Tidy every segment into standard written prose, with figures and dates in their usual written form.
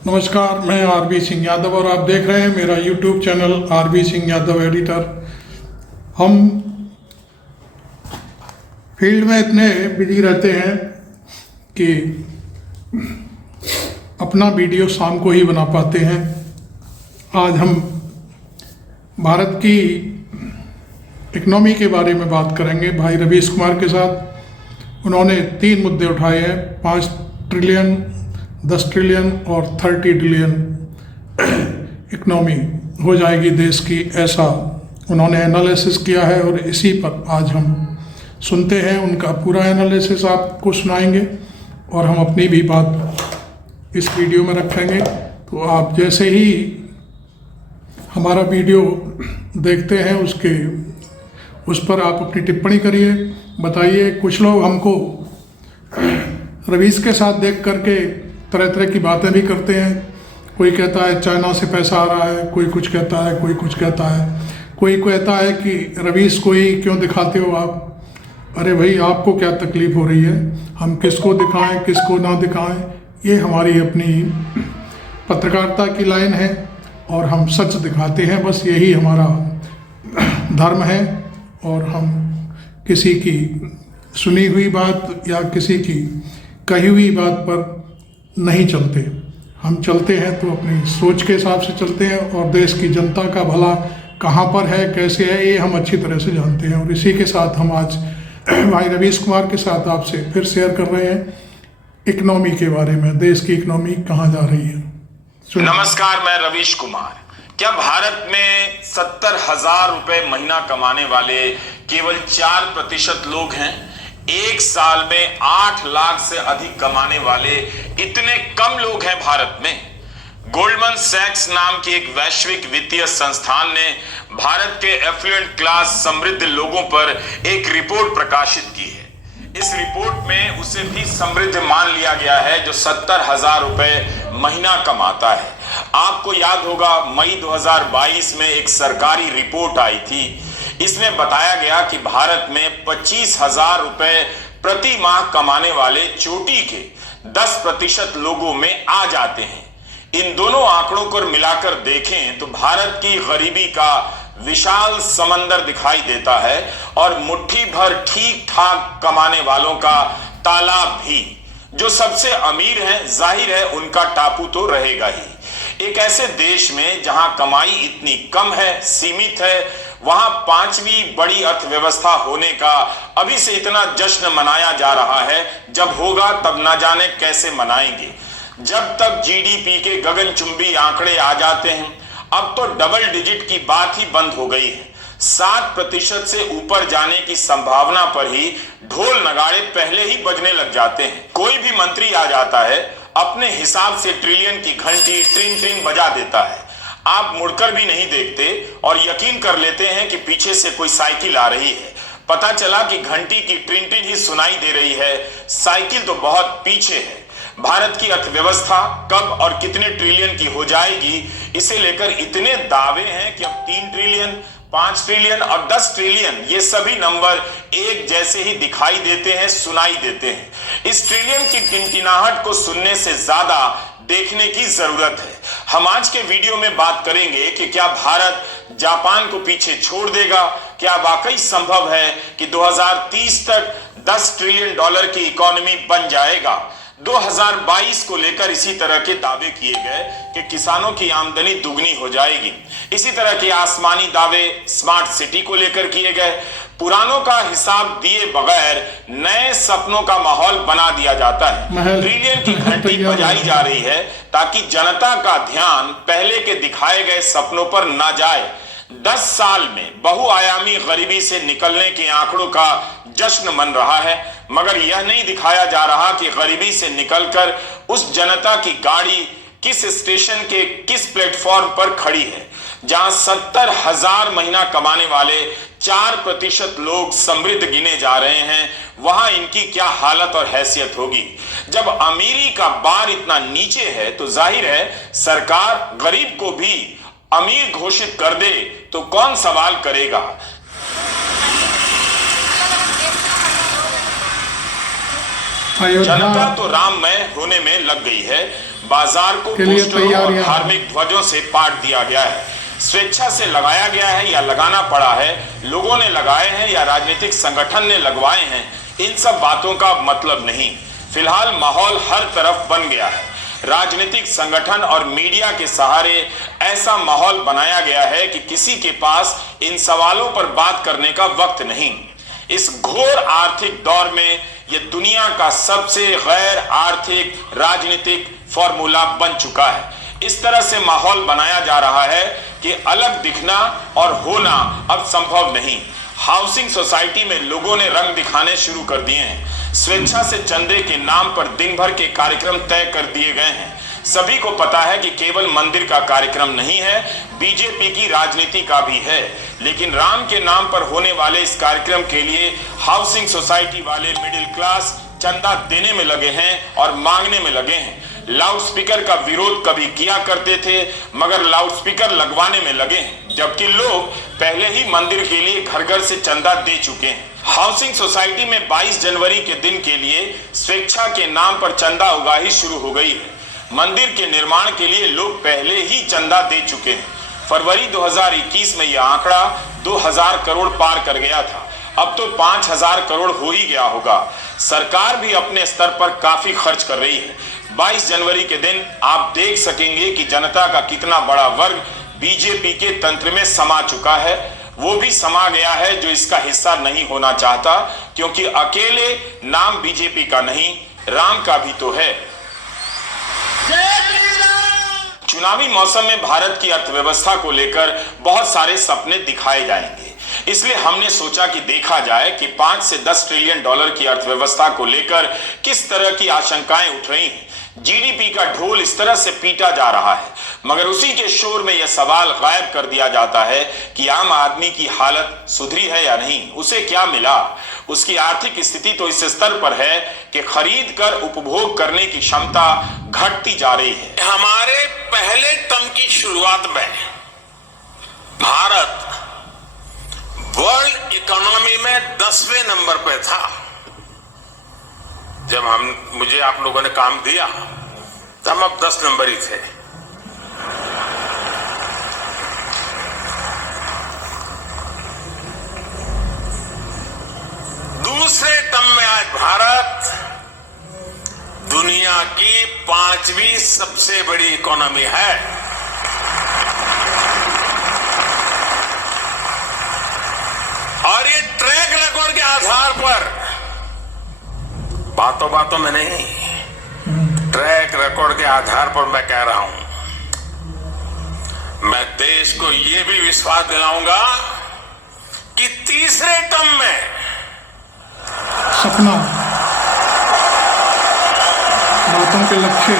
नमस्कार, मैं आरबी सिंह यादव और आप देख रहे हैं मेरा YouTube channel RB Singh Yadav editor. हम फील्ड में इतने बिजी रहते हैं कि अपना वीडियो शाम को ही बना पाते हैं। आज हम भारत की इकनॉमी के बारे में बात करेंगे भाई रवीश कुमार के साथ। उन्होंने 3 मुद्दे उठाए हैं, 5 ट्रिलियन, 10 ट्रिलियन और 30 ट्रिलियन इकनॉमी हो जाएगी देश की, ऐसा उन्होंने एनालिसिस किया है और इसी पर आज हम सुनते हैं। उनका पूरा एनालिसिस आपको सुनाएंगे और हम अपनी भी बात इस वीडियो में रखेंगे। तो आप जैसे ही हमारा वीडियो देखते हैं उस पर आप अपनी टिप्पणी करिए, बताइए। कुछ लोग हमको रवीश के साथ देख करके तरह तरह की बातें भी करते हैं। कोई कहता है चाइना से पैसा आ रहा है, कोई कुछ कहता है, कोई कुछ कहता है, कोई कहता है कि रवीश को ही क्यों दिखाते हो आप। अरे भाई, आपको क्या तकलीफ हो रही है? हम किसको दिखाएं, किसको ना दिखाएं, ये हमारी अपनी पत्रकारिता की लाइन है और हम सच दिखाते हैं, बस यही हमारा धर्म है। और हम किसी की सुनी हुई बात या किसी की कही हुई बात पर नहीं चलते। हम चलते हैं तो अपनी सोच के हिसाब से चलते हैं और देश की जनता का भला कहाँ पर है, कैसे है, ये हम अच्छी तरह से जानते हैं। और इसी के साथ हम आज भाई रवीश कुमार के साथ आपसे फिर शेयर कर रहे हैं इकनॉमी के बारे में। देश की इकनॉमी कहाँ जा रही है। नमस्कार, मैं रवीश कुमार। क्या भारत में 70,000 रुपए महीना कमाने वाले केवल 4% लोग हैं? एक साल में 8 लाख से अधिक कमाने वाले इतने कम लोग हैं भारत में? गोल्डमैन सैक्स नाम की एक वैश्विक वित्तीय संस्थान ने भारत के एफ्लुएंट क्लास समृद्ध लोगों पर एक रिपोर्ट प्रकाशित की है। इस रिपोर्ट में उसे भी समृद्ध मान लिया गया है जो 70,000 रुपए महीना कमाता है। आपको याद होगा, मई 2022 में एक सरकारी रिपोर्ट आई थी। इसमें बताया गया कि भारत में 25,000 रुपए प्रति माह कमाने वाले चोटी के 10% लोगों में आ जाते हैं। इन दोनों आंकड़ों को मिलाकर देखें तो भारत की गरीबी का विशाल समंदर दिखाई देता है और मुट्ठी भर ठीक ठाक कमाने वालों का तालाब भी। जो सबसे अमीर हैं, जाहिर है उनका टापू तो रहेगा ही। एक ऐसे देश में जहां कमाई इतनी कम है, सीमित है, वहां 5वीं बड़ी अर्थव्यवस्था होने का अभी से इतना जश्न मनाया जा रहा है। जब होगा तब ना जाने कैसे मनाएंगे। जब तक जीडीपी के गगनचुंबी आंकड़े आ जाते हैं, अब तो डबल डिजिट की बात ही बंद हो गई है। 7% से ऊपर जाने की संभावना पर ही ढोल नगाड़े पहले ही बजने लग जाते हैं। कोई भी मंत्री आ जाता है, अपने हिसाब से ट्रिलियन की घंटी ट्रिन ट्रिन बजा देता है। आप मुड़कर भी नहीं देखते और यकीन कर लेते हैं कि पीछे से कोई साइकिल आ रही है। पता चला कि घंटी की ट्रिन ट्रिन ही सुनाई दे रही है, साइकिल तो बहुत पीछे है। भारत की अर्थव्यवस्था कब और कितने ट्रिलियन की हो जाएगी, इसे लेकर इतने दावे हैं कि अब 3 ट्रिलियन, 5 ट्रिलियन और 10 ट्रिलियन ये सभी नंबर एक जैसे ही दिखाई देते हैं, सुनाई देते हैं। इस ट्रिलियन की टिनटिनाहट को सुनने से ज्यादा देखने की जरूरत है। हम आज के वीडियो में बात करेंगे कि क्या भारत जापान को पीछे छोड़ देगा? क्या वाकई संभव है कि 2030 तक 10 ट्रिलियन डॉलर की इकोनॉमी बन जाएगा? 2022 को लेकर इसी तरह के दावे किए गए कि किसानों की आमदनी दुगनी हो जाएगी। इसी तरह के आसमानी दावे स्मार्ट सिटी को लेकर किए गए। पुरानों का हिसाब दिए बगैर नए सपनों का माहौल बना दिया जाता है। ट्रिलियन की घंटी बजाई जा रही है ताकि जनता का ध्यान पहले के दिखाए गए सपनों पर ना जाए। 10 साल में बहुआयामी गरीबी से निकलने के आंकड़ों का जश्न मन रहा है, मगर यह नहीं दिखाया जा रहा कि गरीबी से निकलकर उस जनता की गाड़ी किस स्टेशन के किस प्लेटफॉर्म पर खड़ी है। जहां 70,000 महीना कमाने वाले 4% लोग समृद्ध गिने जा रहे हैं, वहां इनकी क्या हालत और हैसियत होगी। जब अमीरी का बार इतना नीचे है तो जाहिर है सरकार गरीब को भी अमीर घोषित कर दे तो कौन सवाल करेगा। अयोध्या जनता तो राममय होने में लग गई है। बाजार को के लिए पोस्टरों और तैयारियां धार्मिक ध्वजों से पाट दिया गया है। स्वेच्छा से लगाया गया है या लगाना पड़ा है, लोगों ने लगाए हैं या राजनीतिक संगठन ने लगवाए हैं, इन सब बातों का मतलब नहीं। फिलहाल माहौल हर तरफ बन गया है। राजनीतिक संगठन और मीडिया के सहारे ऐसा माहौल बनाया गया है कि किसी के पास इन सवालों पर बात करने का वक्त नहीं। इस घोर आर्थिक दौर में यह दुनिया का सबसे गैर आर्थिक राजनीतिक फॉर्मूला बन चुका है। इस तरह से माहौल बनाया जा रहा है कि अलग दिखना और होना अब संभव नहीं। हाउसिंग सोसाइटी में लोगों ने रंग दिखाने शुरू कर दिए हैं। स्वेच्छा से चंदे के नाम पर दिन भर के कार्यक्रम तय कर दिए गए हैं। सभी को पता है कि केवल मंदिर का कार्यक्रम नहीं है, बीजेपी की राजनीति का भी है। लेकिन राम के नाम पर होने वाले इस कार्यक्रम के लिए हाउसिंग सोसाइटी वाले मिडिल क्लास चंदा देने में लगे हैं और मांगने में लगे हैं। लाउडस्पीकर का विरोध कभी किया करते थे, मगर लाउडस्पीकर लगवाने में लगे हैं, जबकि लोग पहले ही मंदिर के लिए घर घर से चंदा दे चुके हैं। हाउसिंग सोसाइटी में 22 जनवरी के दिन के लिए स्वेच्छा के नाम पर चंदा उगाही शुरू हो गई है। मंदिर के निर्माण के लिए लोग पहले ही चंदा दे चुके हैं। फरवरी 2021 में यह आंकड़ा 2000 करोड़ पार कर गया था। अब तो 5000 करोड़ हो ही गया होगा। सरकार भी अपने स्तर पर काफी खर्च कर रही है। 22 जनवरी के दिन आप देख सकेंगे कि जनता का कितना बड़ा वर्ग बीजेपी के तंत्र में समा चुका है। वो भी समा गया है जो इसका हिस्सा नहीं होना चाहता, क्योंकि अकेले नाम बीजेपी का नहीं, राम का भी तो है। चुनावी मौसम में भारत की अर्थव्यवस्था को लेकर बहुत सारे सपने दिखाए जाएंगे। इसलिए हमने सोचा कि देखा जाए कि 5 से 10 ट्रिलियन डॉलर की अर्थव्यवस्था को लेकर किस तरह की आशंकाएं उठ रही हैं। जीडीपी का ढोल इस तरह से पीटा जा रहा है, मगर उसी के शोर में यह सवाल गायब कर दिया जाता है कि आम आदमी की हालत सुधरी है या नहीं, उसे क्या मिला। उसकी आर्थिक स्थिति तो इस स्तर पर है कि खरीद कर उपभोग करने की क्षमता घटती जा रही है। हमारे पहले टर्म की शुरुआत में भारत वर्ल्ड इकोनॉमी में 10वें नंबर पे था। जब मुझे आप लोगों ने काम दिया तो हम अब 10 नंबर ही थे। दूसरे टर्म में आज भारत दुनिया की 5वीं सबसे बड़ी इकोनॉमी है। और ये ट्रैक रिकॉर्ड के आधार पर, बातों बातों में नहीं, ट्रैक रिकॉर्ड के आधार पर मैं कह रहा हूं, मैं देश को यह भी विश्वास दिलाऊंगा कि तीसरे टर्म में सपना, बातों के लक्ष्य,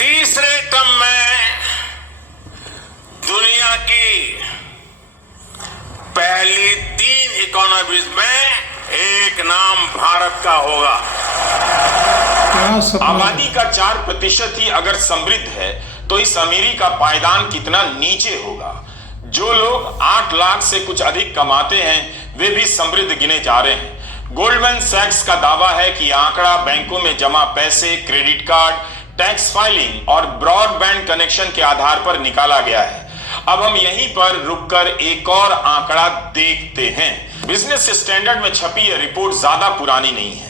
तीसरे टर्म में दुनिया की पहली 3 इकोनॉमीज में एक नाम भारत का होगा। आबादी का 4% ही अगर समृद्ध है तो इस अमीरी का पायदान कितना नीचे होगा। जो लोग 8 लाख से कुछ अधिक कमाते हैं वे भी समृद्ध गिने जा रहे हैं। गोल्डमैन सैक्स का दावा है कि आंकड़ा बैंकों में जमा पैसे, क्रेडिट कार्ड, टैक्स फाइलिंग और ब्रॉडबैंड कनेक्शन के आधार पर निकाला गया है। अब हम यहीं पर रुककर एक और आंकड़ा देखते हैं। बिजनेस स्टैंडर्ड में छपी यह रिपोर्ट ज्यादा पुरानी नहीं है।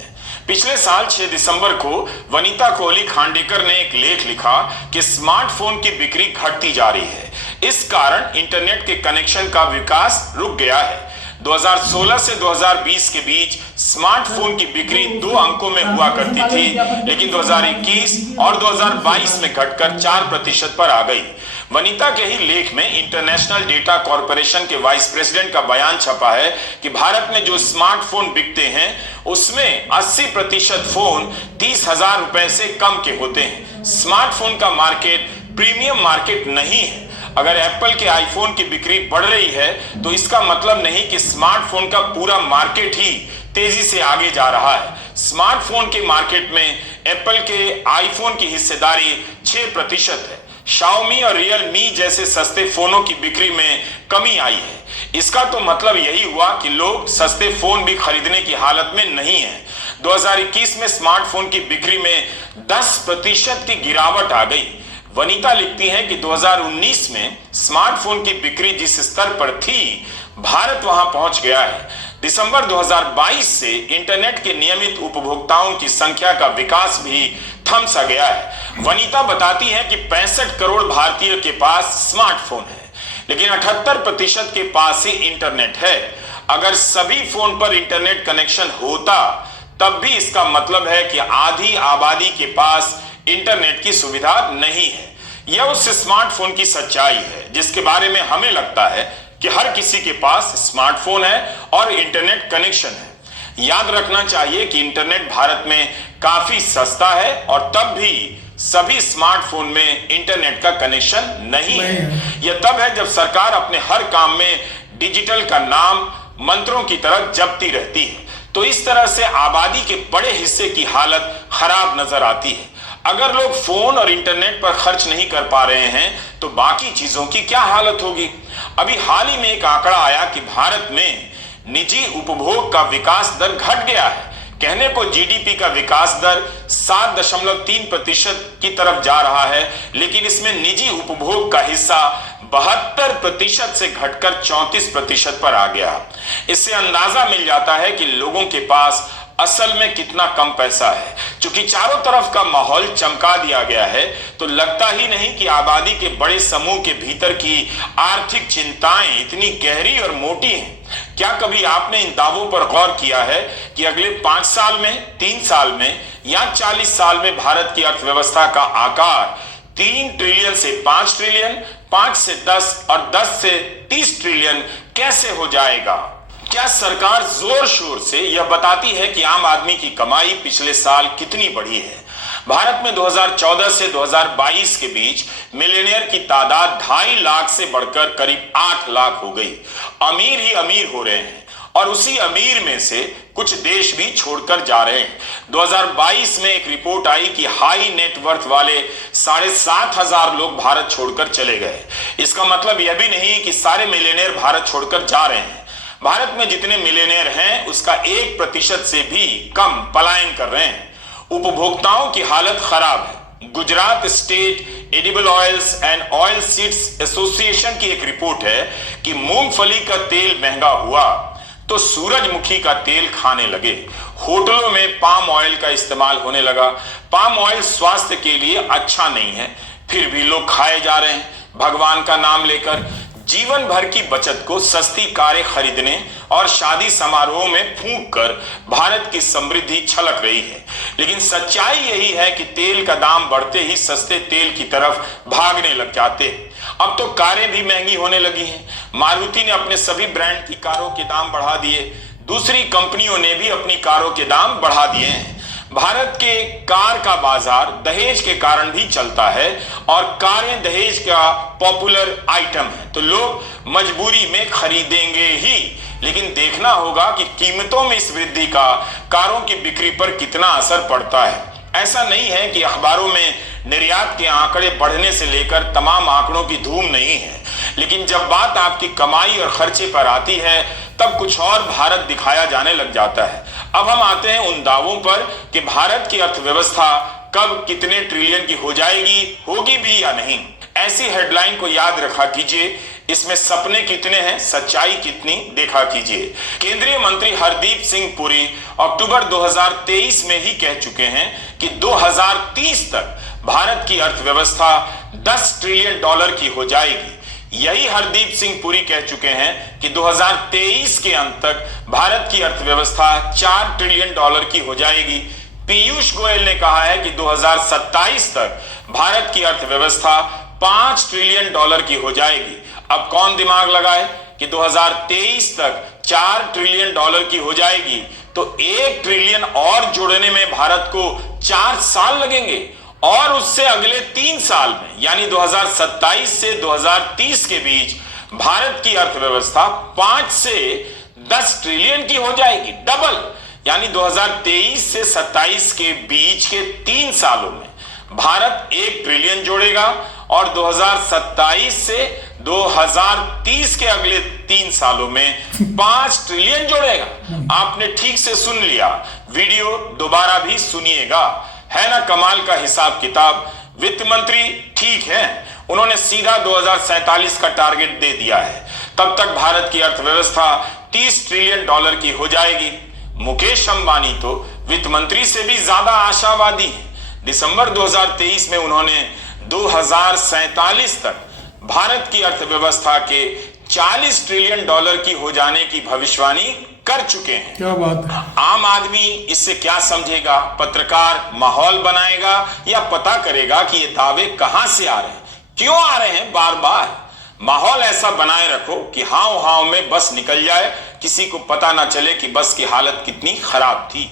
पिछले साल 6 दिसंबर को वनीता कोहली खांडेकर ने एक लेख लिखा कि स्मार्टफोन की बिक्री घटती जा रही है। इस कारण इंटरनेट के कनेक्शन का विकास रुक गया है। 2016 से 2020 के बीच स्मार्टफोन की बिक्री 2 अंकों में हुआ करती थी, लेकिन 2021 और 2022 में घटकर 4% पर आ गई। वनीता के ही लेख में इंटरनेशनल डेटा कॉरपोरेशन के वाइस प्रेसिडेंट का बयान छपा है कि भारत में जो स्मार्टफोन बिकते हैं उसमें 80% फोन 30,000 रुपए से कम के होते हैं। स्मार्टफोन का मार्केट प्रीमियम मार्केट नहीं है। अगर एप्पल के आईफोन की बिक्री बढ़ रही है तो इसका मतलब नहीं कि स्मार्टफोन का पूरा मार्केट ही तेजी से आगे जा रहा है। स्मार्टफोन के मार्केट में एप्पल के आईफोन की हिस्सेदारी 6% है। Xiaomi और Realme जैसे सस्ते फोनों की बिक्री में कमी आई है। इसका तो मतलब यही हुआ कि लोग सस्ते फोन भी खरीदने की हालत में नहीं है। 2021 में स्मार्टफोन की बिक्री में 10% की गिरावट आ गई। वनीता लिखती हैं कि 2019 में स्मार्टफोन की बिक्री जिस स्तर पर थी, भारत वहां पहुंच गया है। दिसंबर 2022 से इंटरनेट के नियमित उपभोक्ताओं की संख्या का विकास भी थम सा गया है। वनीता बताती है कि 65 करोड़ भारतीय के पास स्मार्टफोन है, लेकिन 78% के पास ही इंटरनेट है। अगर सभी फोन पर इंटरनेट कनेक्शन होता, तब भी इसका मतलब है कि आधी आबादी के पास इंटरनेट की सुविधा नहीं है। यह उस स्मार्टफोन की सच्चाई है जिसके बारे में हमें लगता है कि हर किसी के पास स्मार्टफोन है और इंटरनेट कनेक्शन है। याद रखना चाहिए कि इंटरनेट भारत में काफी सस्ता है और तब भी सभी स्मार्टफोन में इंटरनेट का कनेक्शन नहीं है। यह तब है जब सरकार अपने हर काम में डिजिटल का नाम मंत्रों की तरह जपती रहती है। तो इस तरह से आबादी के बड़े हिस्से की हालत खराब नजर आती है। अगर लोग फोन और इंटरनेट पर खर्च नहीं कर पा रहे हैं तो बाकी चीजों की क्या हालत होगी। अभी हाल ही में एक आंकड़ा आया कि भारत में निजी उपभोग का विकास दर घट गया है। कहने को जीडीपी का विकास दर 7.3% की तरफ जा रहा है, लेकिन इसमें निजी उपभोग का हिस्सा 72% से घटकर 34% पर आ गया। इससे अंदाजा मिल जाता है कि लोगों के पास असल में कितना कम पैसा है। चूंकि चारों तरफ का माहौल चमका दिया गया है, तो लगता ही नहीं कि आबादी के बड़े समूह के भीतर की आर्थिक चिंताएं इतनी गहरी और मोटी हैं। क्या कभी आपने इन दावों पर गौर किया है कि अगले 5 साल में, 3 साल में या 40 साल में भारत की अर्थव्यवस्था का आकार 3 ट्रिलियन से 5 ट्रिलियन, 5 से 10 और 10 से 30 ट्रिलियन कैसे हो जाएगा? क्या सरकार जोर शोर से यह बताती है कि आम आदमी की कमाई पिछले साल कितनी बढ़ी है? भारत में 2014 से 2022 के बीच मिलियनियर की तादाद 2.5 लाख से बढ़कर करीब 8 लाख हो गई। अमीर ही अमीर हो रहे हैं और उसी अमीर में से कुछ देश भी छोड़कर जा रहे हैं। 2022 में एक रिपोर्ट आई कि हाई नेटवर्थ वाले 7,500 लोग भारत छोड़कर चले गए। इसका मतलब यह भी नहीं कि सारे मिलियनियर भारत छोड़कर जा रहे हैं। भारत में जितने मिलियनियर हैं उसका 1% से भी कम पलायन कर रहे हैं। उपभोक्ताओं की हालत खराब है। Gujarat state edible oils and oil seeds association की एक रिपोर्ट है कि मूंगफली का तेल महंगा हुआ तो सूरजमुखी का तेल खाने लगे। होटलों में पाम ऑयल का इस्तेमाल होने लगा। पाम ऑयल स्वास्थ्य के लिए अच्छा नहीं है, फिर भी लोग खाए जा रहे हैं भगवान का नाम लेकर। जीवन भर की बचत को सस्ती कारें खरीदने और शादी समारोह में फूंक कर भारत की समृद्धि छलक रही है। लेकिन सच्चाई यही है कि तेल का दाम बढ़ते ही सस्ते तेल की तरफ भागने लग जाते हैं। अब तो कारें भी महंगी होने लगी हैं। मारुति ने अपने सभी ब्रांड की कारों के दाम बढ़ा दिए। दूसरी कंपनियों ने भी अपनी कारों के दाम बढ़ा दिए हैं। भारत के कार का बाजार दहेज के कारण भी चलता है और कारें दहेज का पॉपुलर आइटम है, तो लोग मजबूरी में खरीदेंगे ही। लेकिन देखना होगा कि कीमतों में इस वृद्धि का कारों की बिक्री पर कितना असर पड़ता है। ऐसा नहीं है कि अखबारों में निर्यात के आंकड़े बढ़ने से लेकर तमाम आंकड़ों की धूम नहीं है, लेकिन जब बात आपकी कमाई और खर्चे पर आती है तब कुछ और भारत दिखाया जाने लग जाता है। अब हम आते हैं उन दावों पर कि भारत की अर्थव्यवस्था कब कितने ट्रिलियन की हो जाएगी, होगी भी या नहीं। ऐसी हेडलाइन को याद रखा कीजिए। इसमें सपने कितने हैं, सच्चाई कितनी, देखा कीजिए। केंद्रीय मंत्री हरदीप सिंह पुरी अक्टूबर 2023 में ही कह चुके हैं कि 2030 तक भारत की अर्थव्यवस्था 10 ट्रिलियन डॉलर की हो जाएगी। यही हरदीप सिंह पुरी कह चुके हैं कि 2023 के अंत तक भारत की अर्थव्यवस्था 4 ट्रिलियन डॉलर की हो जाएगी। पीयूष गोयल ने कहा है कि 2027 तक भारत की अर्थव्यवस्था 5 ट्रिलियन डॉलर की हो जाएगी। अब कौन दिमाग लगाए कि 2023 तक 4 ट्रिलियन डॉलर की हो जाएगी, तो 1 ट्रिलियन और जोड़ने में भारत को 4 साल लगेंगे और उससे अगले 3 साल में यानी 2027 से 2030 के बीच भारत की अर्थव्यवस्था 5 से 10 ट्रिलियन की हो जाएगी, डबल। यानी 2023 से 27 के बीच के 3 सालों में भारत 1 ट्रिलियन जोड़ेगा और 2027 से 2030 के अगले 3 सालों में 5 ट्रिलियन जोड़ेगा। आपने ठीक से सुन लिया, वीडियो दोबारा भी सुनिएगा। है ना कमाल का हिसाब किताब। वित्त मंत्री ठीक है, उन्होंने सीधा 2047 का टारगेट दे दिया है। तब तक भारत की अर्थव्यवस्था 30 ट्रिलियन डॉलर की हो जाएगी। मुकेश अंबानी तो वित्त मंत्री से भी ज्यादा आशावादी है। दिसंबर 2023 में उन्होंने 2047 तक भारत की अर्थव्यवस्था के 40 ट्रिलियन डॉलर की हो जाने की भविष्यवाणी कर चुके हैं। क्या बात है। आम आदमी इससे क्या समझेगा? पत्रकार माहौल बनाएगा या पता करेगा कि ये दावे कहां से आ रहे हैं, क्यों आ रहे हैं बार बार। माहौल ऐसा बनाए रखो कि हाव हाव में बस निकल जाए, किसी को पता ना चले कि बस की हालत कितनी खराब थी।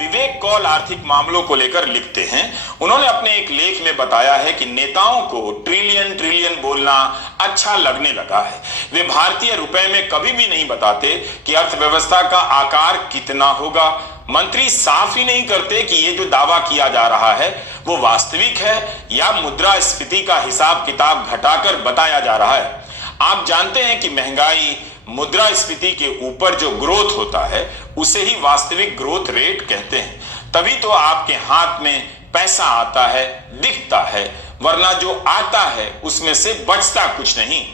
विवेक कौल आर्थिक मामलों को लेकर लिखते हैं, उन्होंने अपने एक लेख में बताया है कि नेताओं को ट्रिलियन ट्रिलियन बोलना अच्छा लगने लगा है। वे भारतीय रुपए में कभी भी नहीं बताते कि अर्थव्यवस्था का आकार कितना होगा। मंत्री साफ ही नहीं करते कि ये जो दावा किया जा रहा है वो वास्तविक है या मुद्रास्फीति का हिसाब किताब घटाकर बताया जा रहा है। आप जानते हैं कि महंगाई, मुद्रास्फीति के ऊपर जो ग्रोथ होता है उसे ही वास्तविक ग्रोथ रेट कहते हैं। तभी तो आपके हाथ में पैसा आता है, दिखता है, वरना जो आता है उसमें से बचता कुछ नहीं।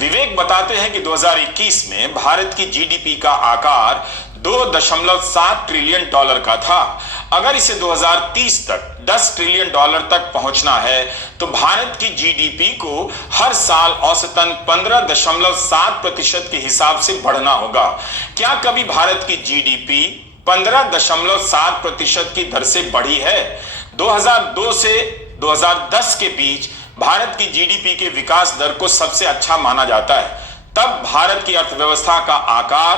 विवेक बताते हैं कि 2021 में भारत की जीडीपी का आकार 2.7 ट्रिलियन डॉलर का था। अगर इसे 2030 तक 10 ट्रिलियन डॉलर तक पहुंचना है तो भारत की जीडीपी को हर साल औसतन 15.7% के हिसाब से बढ़ना होगा। क्या कभी भारत की जीडीपी 15.7% की दर से बढ़ी है? 2002 से 2010 के बीच भारत की जीडीपी के विकास दर को सबसे अच्छा माना जाता है। तब भारत की अर्थव्यवस्था का आकार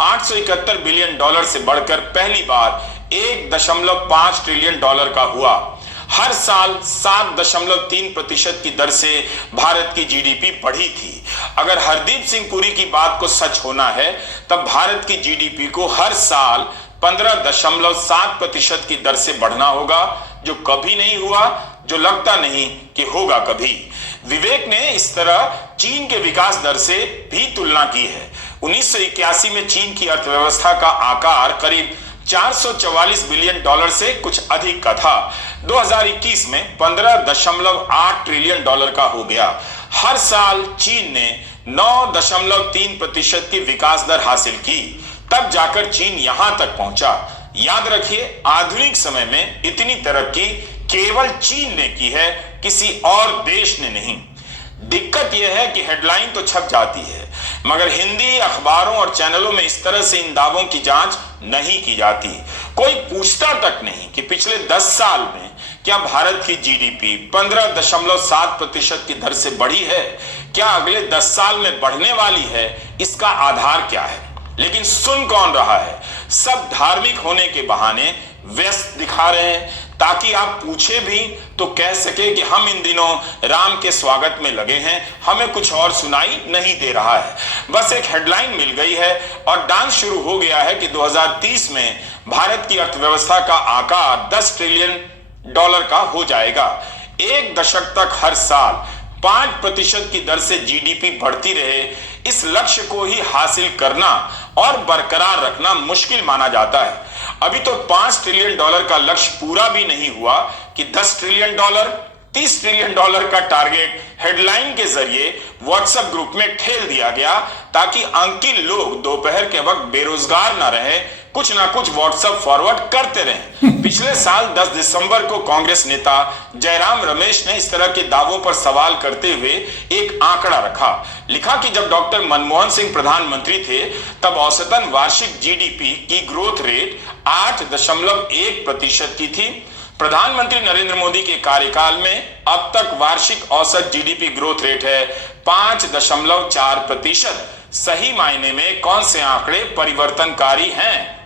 871 बिलियन डॉलर से बढ़कर पहली बार 1.5 ट्रिलियन डॉलर का हुआ। हर साल 7.3% की दर से भारत की जीडीपी बढ़ी थी। अगर हरदीप सिंह पुरी की बात को सच होना है तब भारत की जीडीपी को हर साल 15.7% की दर से बढ़ना होगा, जो कभी नहीं हुआ, जो लगता नहीं कि होगा कभी। विवेक ने इस तरह चीन के विकास दर से भी तुलना की है। 1981 में चीन की अर्थव्यवस्था का आकार करीब 444 बिलियन डॉलर से कुछ अधिक का था। 2021 में 15.8 ट्रिलियन डॉलर का हो गया। हर साल चीन ने 9.3% की विकास दर हासिल की, तब जाकर चीन यहां तक पहुंचा। याद रखिए, आधुनिक समय में इतनी तरक्की केवल चीन ने की है, किसी और देश ने नहीं। दिक्कत यह है कि हेडलाइन तो छप जाती है, मगर हिंदी अखबारों और चैनलों में इस तरह से इन दावों की जांच नहीं की जाती। कोई पूछता तक नहीं कि पिछले 10 साल में क्या भारत की जीडीपी 15.7% की दर से बढ़ी है, क्या अगले 10 साल में बढ़ने वाली है, इसका आधार क्या है। लेकिन सुन कौन रहा है? सब धार्मिक होने के बहाने व्यस्त दिखा रहे हैं ताकि आप पूछे भी तो कह सके कि हम इन दिनों राम के स्वागत में लगे हैं, हमें कुछ और सुनाई नहीं दे रहा है। बस एक हेडलाइन मिल गई है और डांस शुरू हो गया है कि 2030 में भारत की अर्थव्यवस्था का आकार 10 ट्रिलियन डॉलर का हो जाएगा। एक दशक तक हर साल 5% की दर से जीडीपी बढ़ती रहे, इस लक्ष्य को ही हासिल करना और बरकरार रखना मुश्किल माना जाता है। अभी तो 5 ट्रिलियन डॉलर का लक्ष्य पूरा भी नहीं हुआ कि 10 ट्रिलियन डॉलर, 30 ट्रिलियन डॉलर का टारगेट हेडलाइन के जरिए व्हाट्सएप ग्रुप में ठेल दिया गया ताकि अंकिल लोग दोपहर के वक्त बेरोजगार ना रहे, कुछ ना कुछ व्हाट्सएप फॉरवर्ड करते रहे। पिछले साल 10 दिसंबर को कांग्रेस नेता जयराम रमेश ने इस तरह के दावों पर सवाल करते हुए एक आंकड़ा रखा। लिखा कि जब डॉक्टर मनमोहन सिंह प्रधानमंत्री थे तब औसतन वार्षिक जीडीपी की ग्रोथ रेट 8.1% की थी। प्रधानमंत्री नरेंद्र मोदी के कार्यकाल में अब तक वार्षिक औसत जीडीपी ग्रोथ रेट है 5.4%। सही मायने में कौन से आंकड़े परिवर्तनकारी हैं?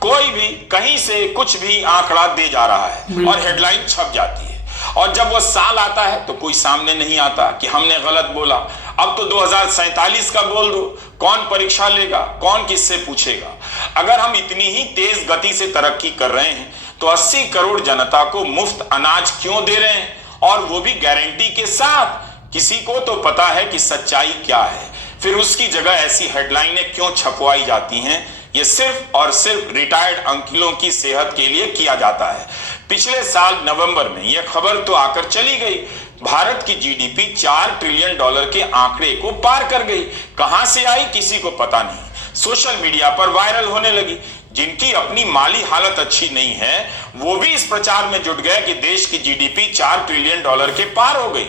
कोई भी कहीं से कुछ भी आंकड़ा दे जा रहा है और हेडलाइन छप जाती है। और जब वो साल आता है तो कोई सामने नहीं आता कि हमने गलत बोला। अब तो 2047 का बोल दो, कौन परीक्षा लेगा, कौन किससे पूछेगा। अगर हम इतनी ही तेज गति से तरक्की कर रहे हैं तो 80 करोड़ जनता को मुफ्त अनाज क्यों दे रहे हैं, और वो भी गारंटी के साथ। किसी को तो पता है कि सच्चाई क्या है, फिर उसकी जगह ऐसी हेडलाइनें क्यों छपवाई जाती हैं। ये सिर्फ और सिर्फ रिटायर्ड अंकिलों की सेहत के लिए किया जाता है। पिछले साल नवंबर में यह खबर तो आकर चली गई, भारत की जीडीपी $4 ट्रिलियन के आंकड़े को पार कर गई। कहां से आई किसी को पता नहीं, सोशल मीडिया पर वायरल होने लगी। जिनकी अपनी माली हालत अच्छी नहीं है वो भी इस प्रचार में जुट गए कि देश की जीडीपी $4 ट्रिलियन के पार हो गई।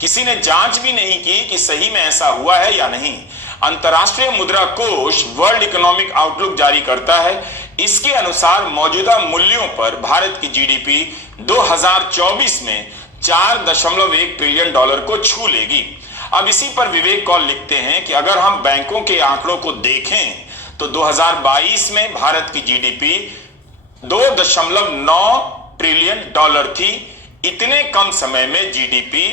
किसी ने जांच भी नहीं की कि सही में ऐसा हुआ है या नहीं। अंतर्राष्ट्रीय मुद्रा कोष वर्ल्ड इकोनॉमिक आउटलुक जारी करता है। इसके अनुसार मौजूदा मूल्यों पर भारत की जीडीपी 2024 में $4.1 ट्रिलियन को छू लेगी। अब इसी पर विवेक कौल लिखते हैं कि अगर हम बैंकों के आंकड़ों को देखें तो 2022 में भारत की जीडीपी $2.9 ट्रिलियन थी। इतने कम समय में जीडीपी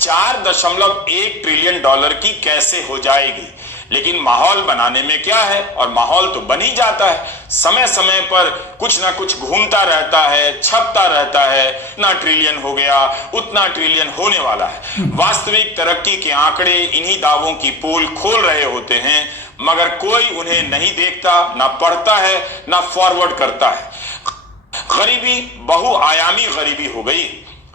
$4.1 ट्रिलियन की कैसे हो जाएगी। लेकिन माहौल बनाने में क्या है, और माहौल तो बन ही जाता है। समय समय पर कुछ ना कुछ घूमता रहता है, छपता रहता है, इतना ट्रिलियन हो गया, उतना ट्रिलियन होने वाला है। वास्तविक तरक्की के आंकड़े इन्हीं दावों की पोल खोल रहे होते हैं, मगर कोई उन्हें नहीं देखता, ना पढ़ता है, ना फॉरवर्ड करता है। गरीबी बहुआयामी गरीबी हो गई।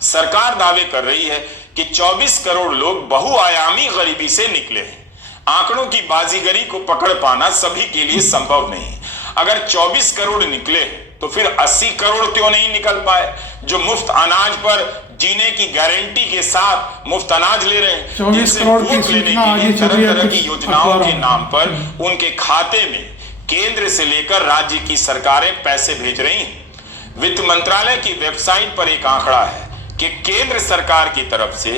सरकार दावे कर रही है कि 24 करोड़ लोग बहुआयामी गरीबी से निकले हैं। आंकड़ों की बाजीगरी को पकड़ पाना सभी के लिए संभव नहीं। अगर 24 करोड़ निकले तो फिर 80 करोड़ क्यों नहीं निकल पाए, जो मुफ्त अनाज पर जीने की गारंटी के साथ मुफ्त अनाज ले रहे हैं। 24 करोड़ की सूचना आगे चल रही है तरह की योजनाओं के नाम पर उनके खाते में केंद्र से लेकर राज्य की सरकारें पैसे भेज रही हैं। वित्त मंत्रालय की वेबसाइट पर एक आंकड़ा है कि केंद्र सरकार की तरफ से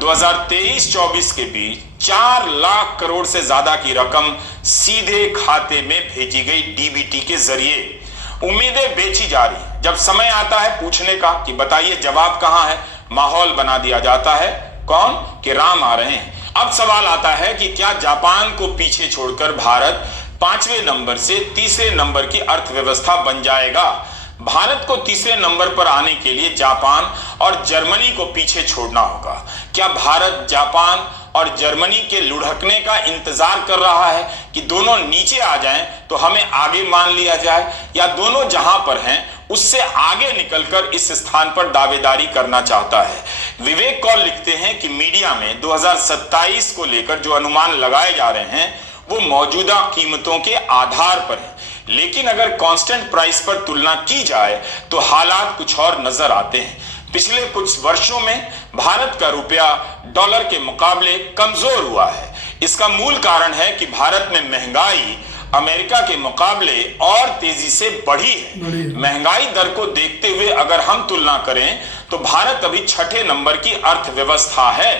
2023-24 के बीच 4 लाख करोड़ से ज्यादा की रकम सीधे खाते में भेजी गई डीबीटी के जरिए। उम्मीदें बेची जा रही। जब समय आता है पूछने का कि बताइए जवाब कहां है, माहौल बना दिया जाता है। कौन कि राम आ रहे हैं। अब सवाल आता है कि क्या जापान को पीछे छोड़कर भारत 5वें नंबर से 3रे नंबर की अर्थव्यवस्था बन जाएगा। भारत को 3रे नंबर पर आने के लिए जापान और जर्मनी को पीछे छोड़ना होगा। क्या भारत जापान और जर्मनी के लुढ़कने का इंतजार कर रहा है कि दोनों नीचे आ जाएं तो हमें आगे मान लिया जाए, या दोनों जहां पर हैं उससे आगे निकलकर इस स्थान पर दावेदारी करना चाहता है। विवेक कौल लिखते हैं कि मीडिया में 2027 को लेकर जो अनुमान लगाए जा रहे हैं वो मौजूदा कीमतों के आधार पर है, लेकिन अगर कांस्टेंट प्राइस पर तुलना की जाए तो हालात कुछ और नजर आते हैं। पिछले कुछ वर्षों में भारत का रुपया डॉलर के मुकाबले कमजोर हुआ है। इसका मूल कारण है कि भारत में महंगाई अमेरिका के मुकाबले और तेजी से बढ़ी है। महंगाई दर को देखते हुए अगर हम तुलना करें तो भारत अभी 6ठे नंबर की अर्थव्यवस्था है।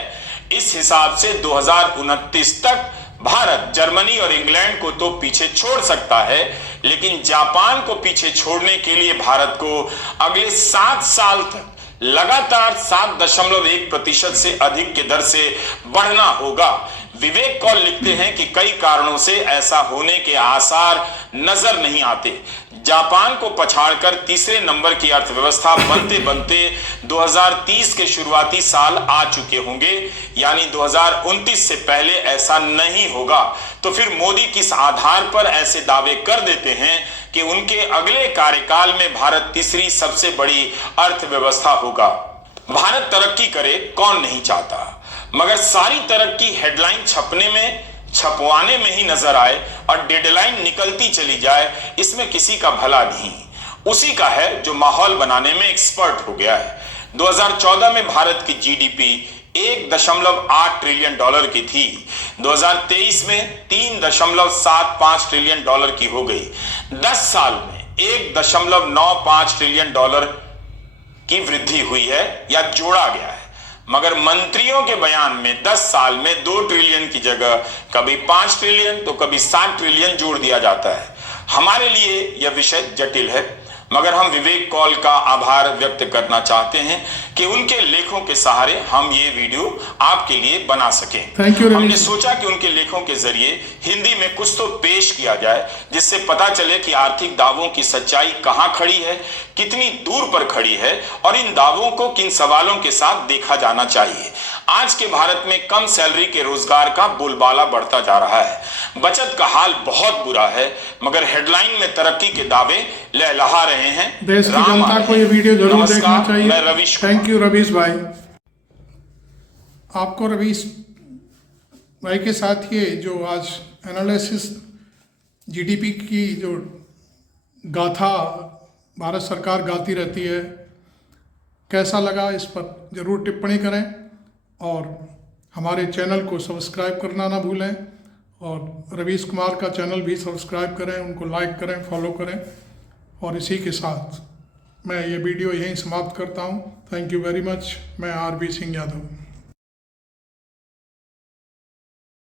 इस हिसाब से 2029 तक भारत जर्मनी और इंग्लैंड को तो पीछे छोड़ सकता है, लेकिन जापान को पीछे छोड़ने के लिए भारत को अगले 7 साल तक लगातार 7.1% से अधिक की दर से बढ़ना होगा। विवेक कौल लिखते हैं कि कई कारणों से ऐसा होने के आसार नजर नहीं आते। जापान को पछाड़कर 3रे नंबर की अर्थव्यवस्था बनते बनते 2030 के शुरुआती साल आ चुके होंगे, यानी 2029 से पहले ऐसा नहीं होगा। तो फिर मोदी किस आधार पर ऐसे दावे कर देते हैं कि उनके अगले कार्यकाल में भारत 3री सबसे बड़ी अर्थव्यवस्था होगा। भारत तरक्की करे कौन नहीं चाहता, मगर सारी तरक्की हेडलाइन छपवाने में ही नजर आए और डेडलाइन निकलती चली जाए, इसमें किसी का भला नहीं। उसी का है जो माहौल बनाने में एक्सपर्ट हो गया है। 2014 में भारत की जीडीपी $1.8 ट्रिलियन की थी, 2023 में $3.75 ट्रिलियन की हो गई। 10 साल में $1.95 ट्रिलियन की वृद्धि हुई है या जोड़ा गया है, मगर मंत्रियों के बयान में 10 साल में 2 ट्रिलियन की जगह कभी 5 ट्रिलियन तो कभी 7 ट्रिलियन जोड़ दिया जाता है। हमारे लिए यह विषय जटिल है। मगर हम विवेक कौल का आभार व्यक्त करना चाहते हैं कि उनके लेखों के सहारे हम ये वीडियो आपके लिए बना सके। Thank you. हमने सोचा कि उनके लेखों के जरिए हिंदी में कुछ तो पेश किया जाए जिससे पता चले कि आर्थिक दावों की सच्चाई कहां खड़ी है, कितनी दूर पर खड़ी है और इन दावों को किन सवालों के साथ देखा जाना चाहिए। आज के भारत में कम सैलरी के रोजगार का बोलबाला बढ़ता जा रहा है, बचत का हाल बहुत बुरा है, मगर हेडलाइन में तरक्की के दावे लहलहा रहे हैं। देश की जनता को ये वीडियो जरूर देखना चाहिए। मैं रवीश। थैंक यू रवीश भाई। आपको रवीश भाई के साथ ये जो आज एनालिसिस जीडीपी की जो गाथा भारत सरकार गाती रहती है, कैसा लगा इस पर ज़रूर टिप्पणी करें और हमारे चैनल को सब्सक्राइब करना ना भूलें और रवीश कुमार का चैनल भी सब्सक्राइब करें, उनको लाइक करें, फॉलो करें। और इसी के साथ मैं ये वीडियो यहीं समाप्त करता हूँ। Thank you very much. मैं आरबी सिंह यादव।